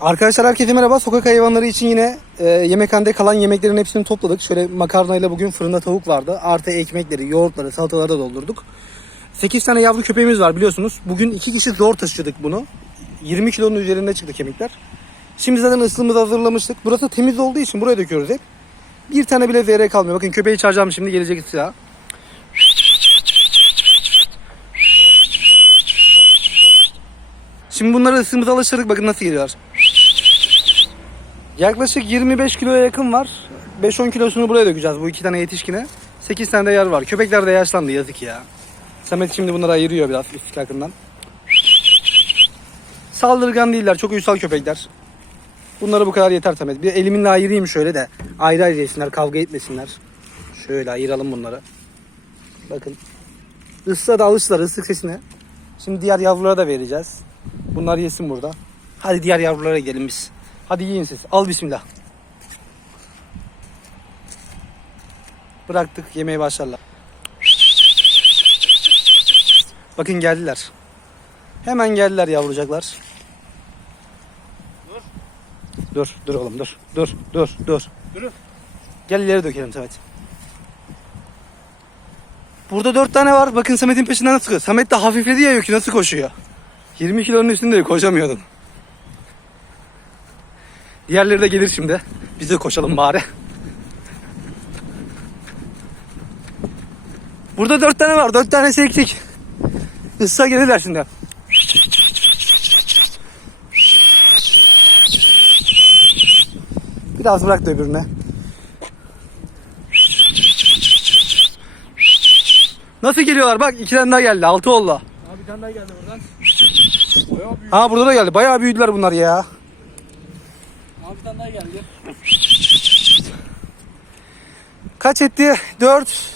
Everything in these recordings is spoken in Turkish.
Arkadaşlar herkese merhaba. Sokak hayvanları için yine e, yemekhanede kalan yemeklerin hepsini topladık. Şöyle makarnayla bugün fırında tavuk vardı. Artı ekmekleri, yoğurtları, salataları da doldurduk. 8 tane yavru köpeğimiz var biliyorsunuz. Bugün 2 kişi zor taşıdık bunu. 20 kilonun üzerinde çıktı kemikler. Şimdi zaten ıslığımızı hazırlamıştık. Burası temiz olduğu için buraya döküyoruz hep. Bir tane bile zehre kalmıyor. Bakın köpeği çağıracağım şimdi gelecek silah. Şimdi bunları ısımıza alıştırdık. Bakın nasıl geliyorlar. Yaklaşık 25 kiloya yakın var. 5-10 kilosunu buraya dökeceğiz bu iki tane yetişkine. 8 tane de yer var. Köpekler de yaşlandı yazık ya. Samet şimdi bunları ayırıyor biraz istikakından. Saldırgan değiller. Çok uysal köpekler. Bunlara bu kadar yeter Samet. Bir eliminle ayırayım şöyle de. Ayrı ayrı yesinler. Kavga etmesinler. Şöyle ayıralım bunları. Bakın. Isla da alıştılar ıslık sesine. Şimdi diğer yavrulara da vereceğiz. Bunlar yesin burada. Hadi diğer yavrulara gelin biz. Hadi yiyin siz. Al bismillah. Bıraktık yemeye başlarlar. Bakın geldiler. Hemen geldiler yavrucaklar. Dur. Dur, dur oğlum dur. Dur, dur, dur. Durun. Gel ileri dökelim Samet. Burada dört tane var. Bakın Samet'in peşinden nasıl koşuyor. Samet de hafifledi ya yükü nasıl koşuyor. 20 kilonun üstünde koşamıyordun. Diğerleri de gelir şimdi. Biz de koşalım bari. Burada dört tane var. Dört tanesi eksik. Issa gelirler şimdi. Biraz bırak da öbürüne. Nasıl geliyorlar? Bak iki tane daha geldi. Altı oldu. Abi bir tane daha geldi buradan. Bayağı. Ha burada da geldi. Bayağı büyüdüler bunlar ya. Abi bir tane daha geldi. Kaç etti? Dört.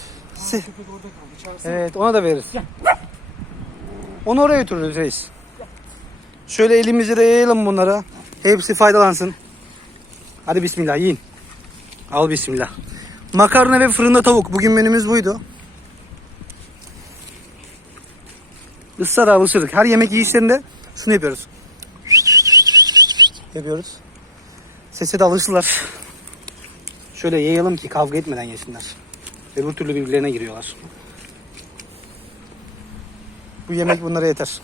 Köpek orada kaldı. Çağırsana. Evet ona da veririz. Onu oraya götürürüz reis. Şöyle elimizi de yayalım bunlara. Hepsi faydalansın. Hadi bismillah yiyin. Al bismillah. Makarna ve fırında tavuk. Bugün menümüz buydu. Israr alışırdık. Her yemek yiyişlerinde şunu yapıyoruz. Yapıyoruz. Sese de alıştılar. Şöyle yayalım ki kavga etmeden yesinler. Öbür türlü birbirlerine giriyorlar. Bu yemek bunlara yeter.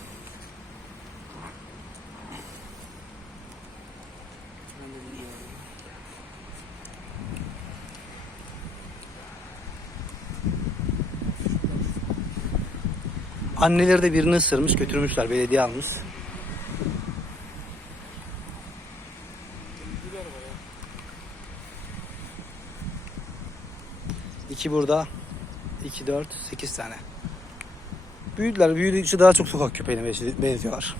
Anneleri de birini ısırmış götürmüşler belediye almış. İki burada. iki dört sekiz tane. Büyüdüler. Büyüdükçe daha çok sokak köpeğine benzi- benziyorlar.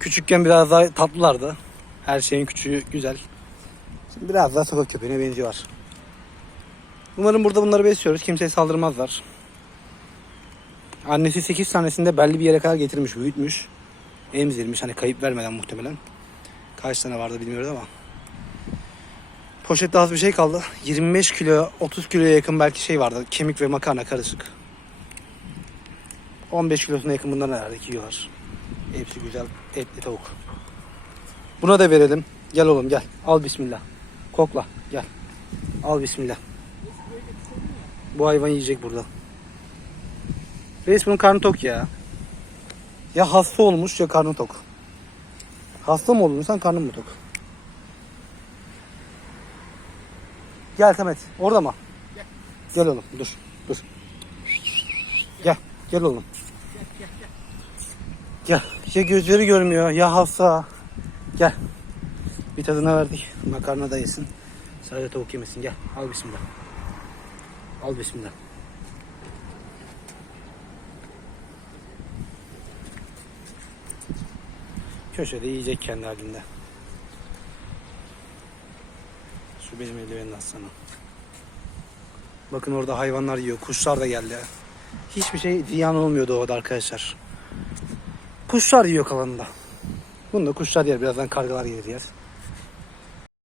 Küçükken biraz daha tatlılardı. Her şeyin küçüğü güzel. Şimdi biraz daha sokak köpeğine benziyorlar. Umarım burada bunları besliyoruz. Kimseye saldırmazlar. Annesi 8 tanesini de belli bir yere kadar getirmiş, büyütmüş. Emzirmiş hani kayıp vermeden muhtemelen. Kaç tane vardı bilmiyoruz ama. Poşette az bir şey kaldı. 25 kilo, 30 kiloya yakın belki şey vardı. Kemik ve makarna karışık. 15 kilosuna yakın bundan herhalde yiyorlar. Hepsi güzel etli tavuk. Buna da verelim. Gel oğlum gel. Al bismillah. Kokla gel. Al bismillah. Bu hayvan yiyecek burada. Reis bunun karnı tok ya. Ya hasta olmuş ya karnı tok. Hasta mı oldun sen karnın mı tok? Gel Samet. Orada mı? Gel oğlum dur. Dur. Gel. Gel oğlum. Gel. Ya gözleri görmüyor ya hasta. Gel. Bir tadına verdik. Makarna da yesin. Sadece tavuk yemesin. Gel. Al bismillah. Al bismillah. Köşede yiyecek kendi halinde. Şu benim eldivenin atsana. Bakın orada hayvanlar yiyor. Kuşlar da geldi. Hiçbir şey ziyan olmuyor doğada arkadaşlar. Kuşlar yiyor kalanında. Bunu da kuşlar yer. Birazdan kargalar gelir yer.